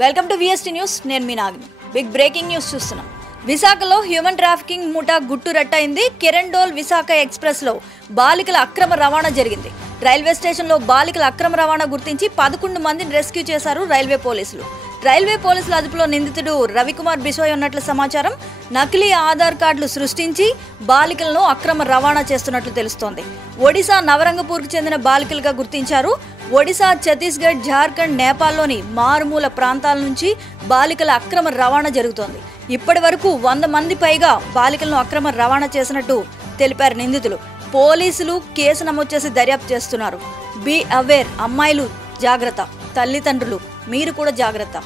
Welcome to VST news. నేను మీ నాగిని. Big breaking news చూస్తున్నాం. విశాఖలో హ్యూమన్ ట్రాఫికింగ్ ముఠా గుట్టు రట్టయింది. కిరణ్డోల్ విశాఖ ఎక్స్ప్రెస్ లో బాలికల అక్రమ రవాణా జరిగింది. రైల్వే స్టేషన్లో బాలికల అక్రమ రవాణా గుర్తించి 11 మందిని రెస్క్యూ చేశారు రైల్వే పోలీసులు. రైల్వే పోలీసుల అదుపులో నిందితుడు రవికుమార్ బిశ్వాయ్ ఉన్నట్లు సమాచారం. నకిలీ ఆధార్ కార్డులు సృష్టించి బాలికలను అక్రమ రవాణా చేస్తున్నట్లు తెలుస్తోంది. ఒడిశా నవరంగపూర్కు చెందిన బాలికలుగా గుర్తించారు. ఒడిశా, ఛత్తీస్గఢ్, జార్ఖండ్, నేపాల్లోని మారుమూల ప్రాంతాల నుంచి బాలికల అక్రమ రవాణా జరుగుతోంది. ఇప్పటి వరకు 100 మంది పైగా బాలికలను అక్రమ రవాణా చేసినట్టు తెలిపారు నిందితులు. పోలీసులు కేసు నమోదు చేసి దర్యాప్తు చేస్తున్నారు. బీ అవేర్, అమ్మాయిలు జాగ్రత్త, తల్లిదండ్రులు మీరు కూడా జాగ్రత్త.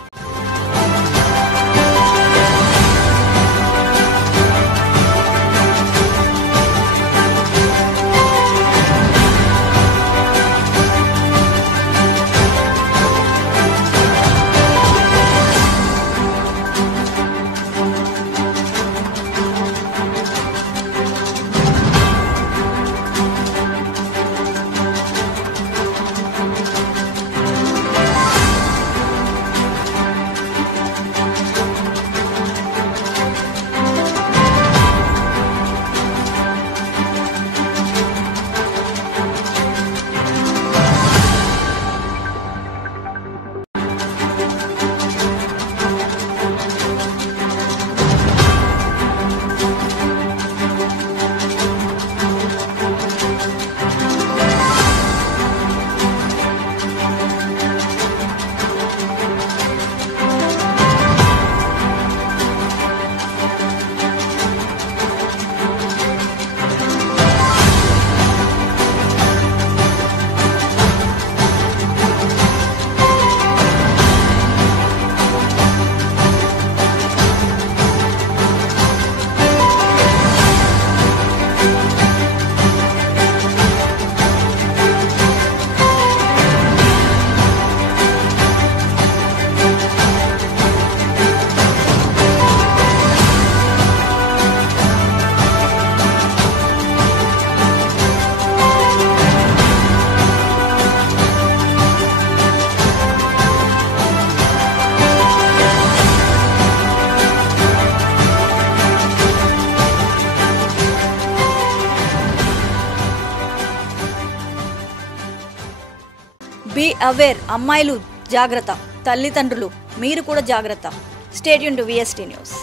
బీ అవేర్, అమ్మాయిలు జాగ్రత్త, తల్లిదండ్రులు మీరు కూడా జాగ్రత్త. Stay tune to VST news.